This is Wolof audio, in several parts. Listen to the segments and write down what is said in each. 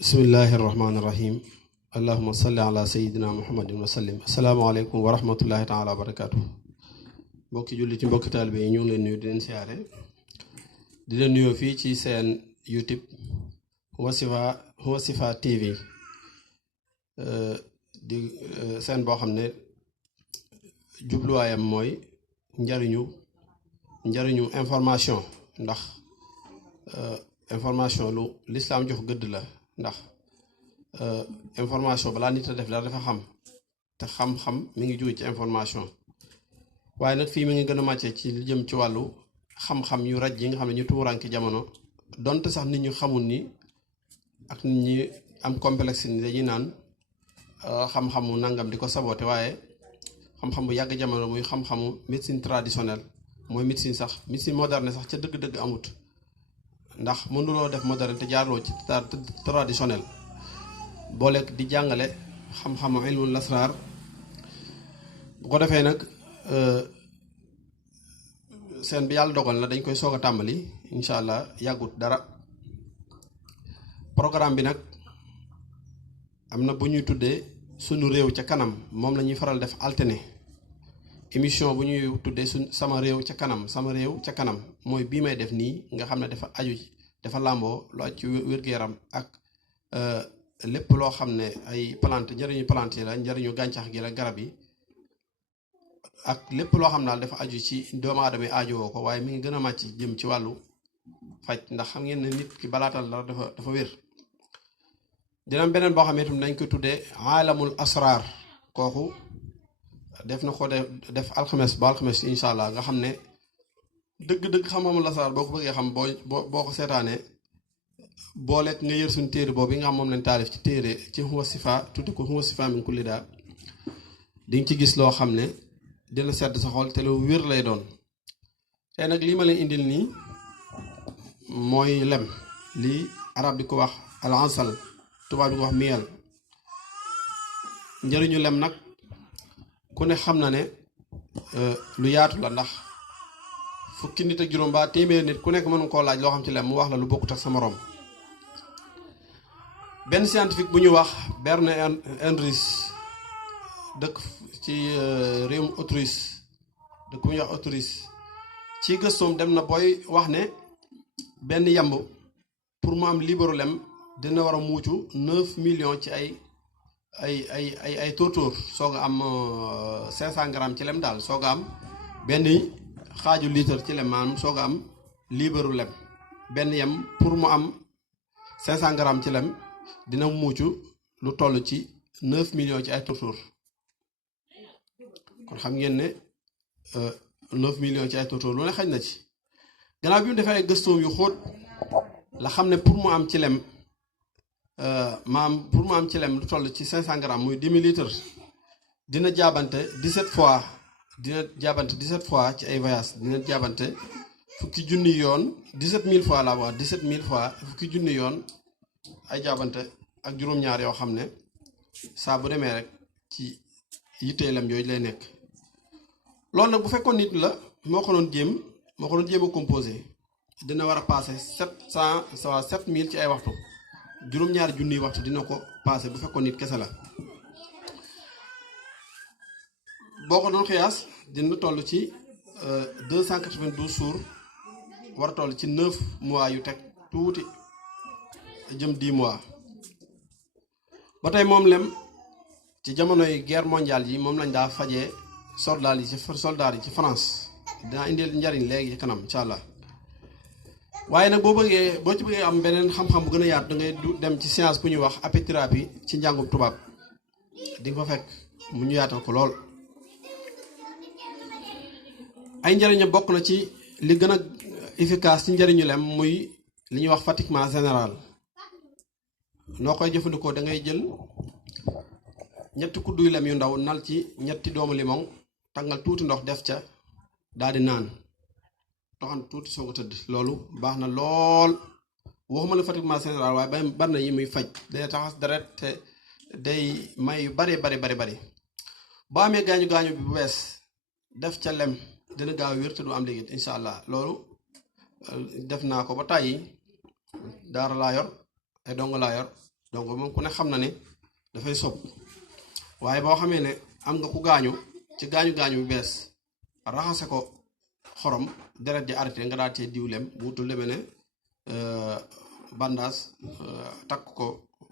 bismillahi irrahmani irrahim allahuma salli ala sayidina muhammadin wa sallim asalaamaaleykum wa rahmatullahi taala wa barakaatu mbokki julli ci mbokki taalibe yi ñu ngi leen nuyu di leen siyaare di leen nuyoo fii ci seen YouTube Huwa Chifa TV di seen boo xam ne jubluwaayam mooy njariñu information ndax information lu lislaam jox gëdd la ndax information balaa nit a def dara dafa xam te xam-xam mi ngi jóge ci information waaye nag fii mi ngi gën a màccee ci li jëm ci wàllu xam-xam yu raj yi nga xam ne ñu tuuranke jamono donte sax nit ñu xamul ni ak nit ñi am complexe ni dañuy naan xam-xamu nangam di ko saboté waaye xam-xam bu yàgg jamono muy xam-xamu médecine traditionnelle mooy médecine moderne sax ca dëgg-dëgg amut ndax mënuloo def moderne te jaarloo ci traditionnel booleeg di jàngale xam-xamu ilmul lasraar bu ko defee nag seen bi yàlla dogal na dañ koy soog a tàmbali incha allah yàggut dara programme bi nag am na bu ñuy tuddee sunu réew ca kanam moom la ñuy faral def alterné émission bu ñuy tuddee sama réew ca kanam mooy bii may def nii nga xam ne dafa làmboo lu aj ci wér-gu-yaram ak lépp loo xam ne ay plante njëriñu plante yi la njëriñu gàncax gi la garab yi ak lépp loo xam daal dafa aju ci doomu aadama yi aajowoo ko waaye mi ngi gën a màcc jëm ci wàllu faj ndax xam ngeen ne nit ki balaatal dara dafa wér dina am beneen boo xam ne itam nañ ko tuddee aalamul asraar kooku def na ko def alxames ba alxames incha allah nga xam ne dëgg-dëgg xam-xamul asraar boo ko bëggee xam boo ko seetaanee booleeg nga yër suñu téere boobu nga xam moom lañ taalif ci téere ci Huwa Chifa tuddi ko Huwa Chifa min kulli daa di nga ci gis loo xam ne dina sedd sa xol te lu wér lay doon tey nag lii ma leen indil nii mooy lem lii arab di ko wax al ansal tubaab di ko wax miel njëriñu lem nag ku ne xam na ne lu yaatu la ndax fukki nit ak juróom ba téeméer nit ku nekk mën nga koo laaj loo xam ci lem mu wax la lu bokkut ak sa moroom benn scientifique bu ñu wax Bernard Henrich dëkk ci réewum Autriche dëkk bu ñuy wax Autriche ci gëstoom dem na booy wax ne benn yamb pour mu am liibaru lem dina war a muucu 9 millions ci ay tóortóor soog a am 500 grammes ci lem daal soog a am benn xaaju litre ci lem maanaam soog a am liibaru lem benn yem pour mu am 500 grammes ci lem dina muucu lu toll ci 9 millions ci ay tóortóor kon xam ngeen ne 9 millions ci ay tóortóor lu ne xaj na ci gannaaw bi mu defee ay gëstoom yu xóot la xam ne pour mu am ci lem lu toll ci 500 grammes muy 10 litres dina jaabante 17 fois ci ay voyage dina jaabante fukki junni yoon 17000 fois laa wax 17000 fois fukki junni yoon ay jaabante ak juróom-ñaar yoo xam ne saa bu demee rek ci yittee lem yooyu lay nekk loolu nag bu fekkoon nit la moo ko doon jéem a composé dina war a passé 7000 ci ay waxtu juróom-ñaari junniy waxtu dina ko passé bu fekkoon nit kese la boo ko doon xiyaas dina toll ci 292 jours war a toll ci 9 mois yu teg tuuti jëm 10 mois ba tey moom lem ci jamonoy guerre mondiale yi moom lañ daa fajee soldat yi ci France dinaa indil njariñ léegi ci kanam incha allah waaye nag boo ci bëggee am beneen xam-xam bu gën a yaatu da ngay dem ci science bu ñuy wax apithérapie ci njàngum tubaab di nga fa fekk mu ñu yaatal ko lool ay njariñam bokk na ci li gën a efficace ci njariñu lem muy li ñuy wax fatiguement général noo koy jëfandikoo da ngay jël ñetti kudduy lem yu ndaw nal ci ñetti doomu limon tàngal tuuti ndox def ca daal di naan doxan tuuti soo ko tëdd loolu baax na lool waxuma la fatiguement général waaye bari na yi muy faj day taxas deret te day may yu bari boo amee gaañu bi bu bees def ca lem dina gaaw wér te du am léegi incha allah loolu def naa ko ba tàyyi daara laa yor ay dongo laa yor donc moom ku ne xam na ne dafay sob waaye boo xamee ne am nga ku gaañu ci gaañu bu bees raxase ko xorom deret ji arrêté nga daal cee diwlem bu wutul demee ne bandage takk ko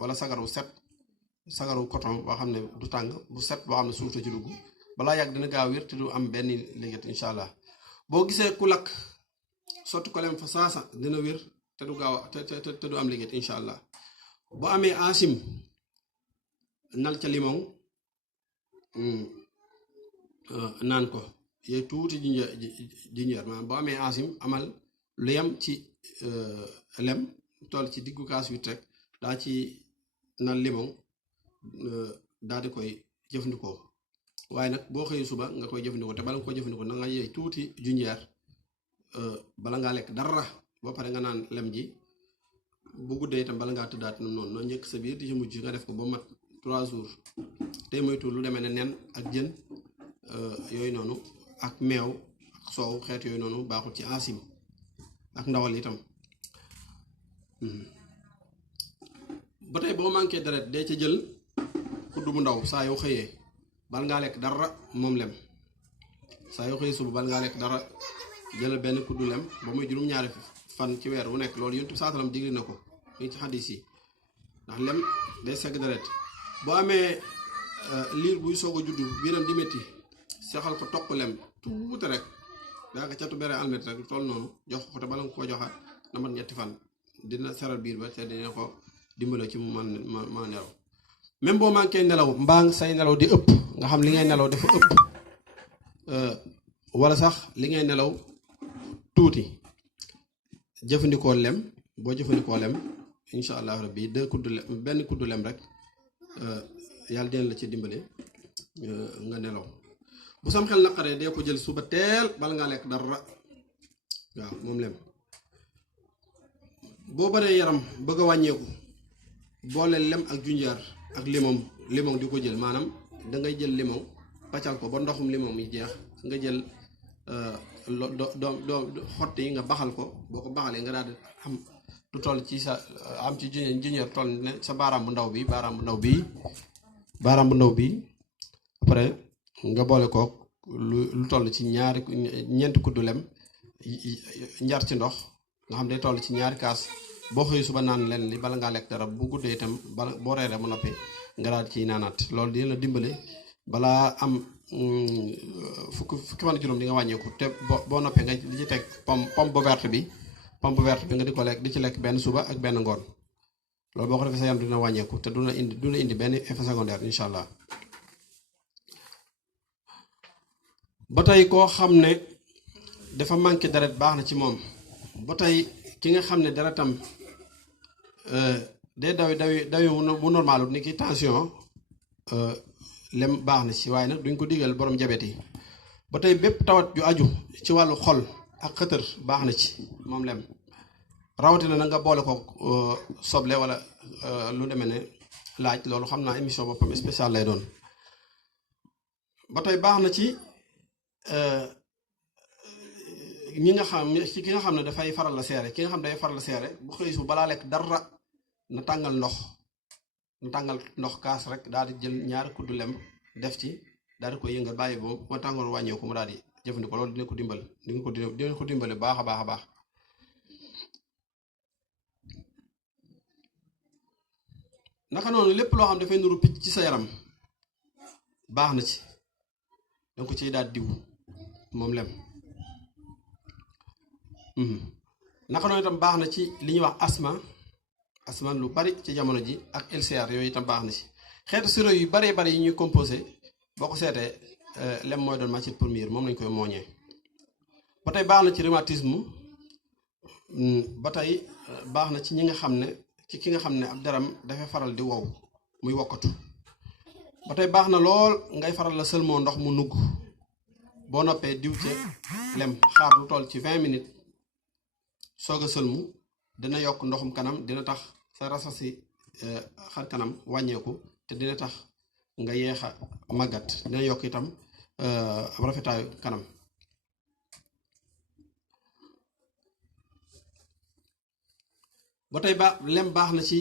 wala sagaru set sagaru coton boo xam ne du tàng bu set boo xam ne suuf ci dugg balaa yàgg dina gaaw wér te du am benn léget incha allah boo gisee ku lakk sotti ko lem fa saasa dina wér te du gaaw te du am léget incha allah boo amee asim nal ca limon naan ko yooyu tuuti jinjeer maanaam boo amee asim amal lu yem ci lem toll ci diggu kaas wit rek daa ci nal limon daal di koy jëfandikoo waaye nag boo xëyee suba nga koy jëfandikoo te bala nga koy jëfandikoo na nga yeey tuuti junjeer bala ngaa lekk dara ba pare nga naan lem ji bu guddee itam bala ngaa tëddaat noonu na njëkk sa biir di ci mujj nga def ko ba mat 3 jours tey moytu lu demee ne nen ak jën yooyu noonu ak meew ak soow xeet yooyu noonu baaxul ci asim ak ndawal itam ba tey boo manqué deret dee ca jël kuddu bu ndaw saa yoo xëyee bal ngaa lekk dara moom lem saa yoo xëyee suba bal ngaa lekk dara jëlal benn kuddu lem ba muy juróom-ñaari fan ci weer wu nekk loolu yonent bi sallam digli na ko mu ngi ci xadis yi ndax lem day segg deret boo amee liir buy soog a juddu biiram di métti sexal ko toq lem tuuti rek daa ko catu bere almet rek toll noonu jox ko te bala nga koo joxaat na mat 3 fan dina seral biir ba te dina ko dimbale ci mu man nelaw même boo manqué nelaw mbaa say nelaw di ëpp nga xam li ngay nelaw dafa ëpp wala sax li ngay nelaw tuuti jëfandikoo lem boo jëfandikoo lem incha allah rabbi 2 kuddu lem benn kuddu lem rek yàlla dina la ci dimbale nga nelaw bu sam xel naqaree dee ko jël suba teel bala ngaa lekk dara waaw moom lem boo baree yaram bëgg a wàññeeku boole lem ak junjeer ak limon di ko jël maanaam da ngay jël limon paccal ko ba ndoxum limon mi jeex nga jël do xotti yi nga baxal ko boo ko baxalee nga daal di am lu toll ci sa am ci junjeer toll ne sa baaraam bu ndaw bi après nga boole ko lu toll ci ñeenti kuddu lem njar ci ndox nga xam day toll ci 2 kaas boo xëy suba naan leen li bala ngaa lekk dara bu guddee itam bala boo reeree mu noppi nga daal ciy naanaat loolu dina la dimbale balaa am fukki fan juróom di nga wàññeeku te boo noppee nga di ci teg pomme bu verte bi nga di ko lekk di ci lekk benn suba ak benn ngoon loolu boo ko defee sa yaram dina wàññeeku te du la indi benn effet secondaire incha allah. ba tey koo xam ne dafa manqué deret baax na ci moom ba tey ki nga xam ne deretam day daw bu normal ni ki tension lem baax na ci waaye nag duñ ko digal borom jabet yi ba tey bépp tawat ju aju ci wàllu xol ak xëtër baax na ci moom lem rawatina na nga boole ko soble wala lu demee ne laaj loolu xam naa émission boppam spécial lay doon ba tey baax na ci ki nga xam ne dafay faral la seere ki nga xam ne day faral la seere bu xëy su balaa lekk dara na tàngal ndox kaas rek daal di jël 2 kuddu lem def ci daal di koy yëngal bàyyi boobu ma tàngoor wàññeeku mu daal di jëfandikoo loolu dina ko dimbale baax a baax naka noonu lépp loo xam dafay nuru picc ci sa yaram baax na ci danga ko ciy daal diw moom lem naka noonu itam baax na ci li ñuy wax asma lu bari ci jamono ji ak LCR yooyu itam baax na ci xeetu sirop yu bari yi ñuy composé boo ko seetee lem mooy doon matière première moom lañ koy mooñee ba tey baax na ci rhumatisme ba tey baax na ci ki nga xam ne ab deram dafay faral di wow muy wokkatu ba tey baax na lool ngay faral la sëlmoo ndox mu nugg boo noppee diw ci lem xaar lu toll ci 20 minutes soog a sëlmu dina yokk ndoxum kanam dina tax sa rasasi xar kanam wàññeeku te dina tax nga yeex a màggat dina yokk itam rafetaayu kanam ba tey lem baax na ci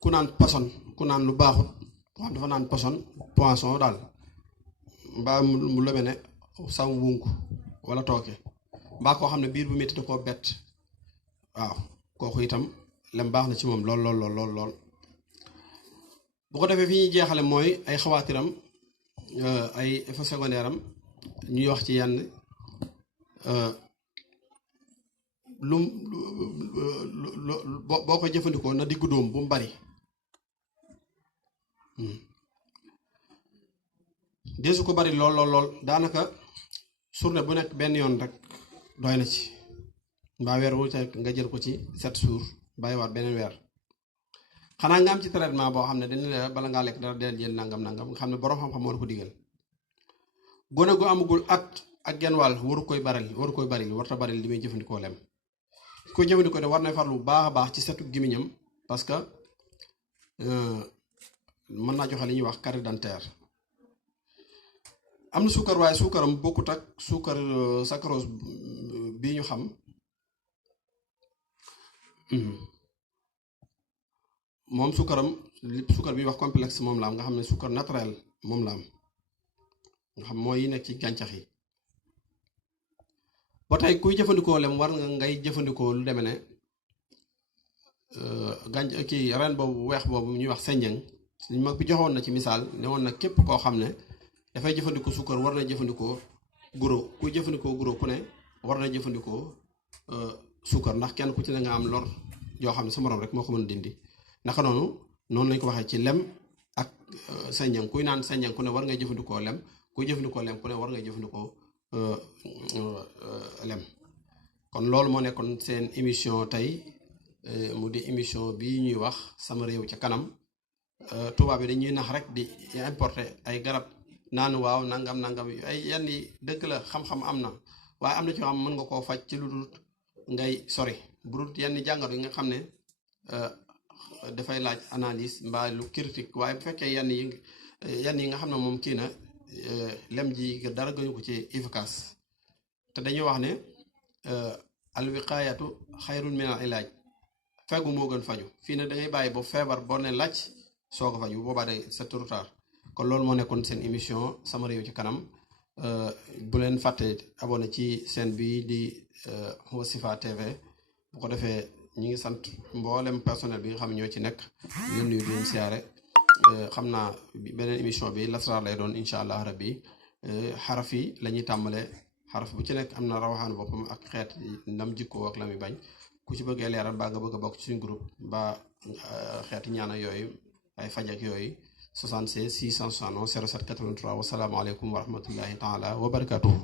ku naan poson ku naan lu baaxut koo xam dafa naan poson poisson daal mbaa mu leme ne sam wunk wala tooke mbaa koo xam ne biir bu métti da koo bett waaw kooku itam lem baax na ci moom lool lool lool lool lool bu ko defee fi ñuy jeexale mooy ay xawaatiram ay effet secondaire am ñuy wax ci yenn lum boo ko jëfandikoo na diggu dóom bu mu bari deesu ko bari lool lool lool daanaka journée bu nekk benn yoon rek doy na ci mbaa weer wu nekk nga jël ko ci 7 jours bàyyiwaat beneen weer xanaa nga am ci traitement boo xam ne dañu la bala ngaa lekk dara del jël nangam nangam nga xam ne borom xam-xam moo la ko digal gone gu amagul at ak genn wàll waru koy bari warta bari li muy jëfandikoo lem koy jëfandikoo de war na farlu bu baax a baax ci setu gimiñam parce que mën naa joxe li ñuy wax carie dentaire am na suukar waaye suukaram bokkut ak suukar saccharose bii ñu xam moom suukaram suukar bi wax complexe moom la am nga xam ne suukar naturel moom la am nga xam mooy yi nekk ci gàncax yi ba tey kuy jëfandikoo lem war nga ngay jëfandikoo lu demee ne kii ren boobu weex boobu ñuy wax senjeng suñu mag bi joxoon na ci misaal ne woon na képp koo xam ne dafay jëfandikoo suukar war na jëfandikoo guro kuy jëfandikoo guro ku ne war na jëfandikoo suukar ndax kenn ku ci ne nga am lor yoo xam ne sa morom rek moo ko mën a dindi naka noonu lañ ko waxee ci lem ak senjeng kuy naan senjeng ku ne war ngay jëfandikoo lem kuy jëfandikoo lem ku ne war ngay jëfandikoo lem kon loolu moo nekkoon seen émission tey mu di émission bii ñuy wax sama réew ca kanam tubaab yi dañuy nax rek di importer ay garab naan waaw nangam ay yenn yi dëgg la xam-xam am na waaye am na ci xam mën nga koo faj ci lu dul ngay sori bu dul yenn jàngoro yi nga xam ne dafay laaj analyse mbaa lu critique waaye bu fekkee yenn yi nga xam ne moom kii na lem ji dara gënu ko ci efficace te dañuy wax ne alwiqaayatu xayrun min al ilaaj fegu moo gën faju fii ne da ngay bàyyi ba feebar boo ne laaj soo ko faju bu boobaa day c'est trop tard kon loolu moo nekkoon seen émission sama réew ci kanam bu leen fàtte abonné ci chaîne bi di Wasfiha TV bu ko defee ñi ngi sant mboolem personnel bi nga xam ne ñoo ci nekk ñu nuyu di leen siyaare xam naa beneen émission bi lasraar lay doon incha allah rabbi xaraf yi la ñuy tàmbale xaraf bu ci nekk am na rawaxaanu boppam ak xeet ndam jikkoo ak la muy bañ ku ci bëggee leeral baa nga bëgg a bokk ci suñu groupe ba xeeti ñaana yooyu ay fajak yooyu 76 671 07 83 wasalaamaaleykum wa rahmatullahi taala wa barakatuhu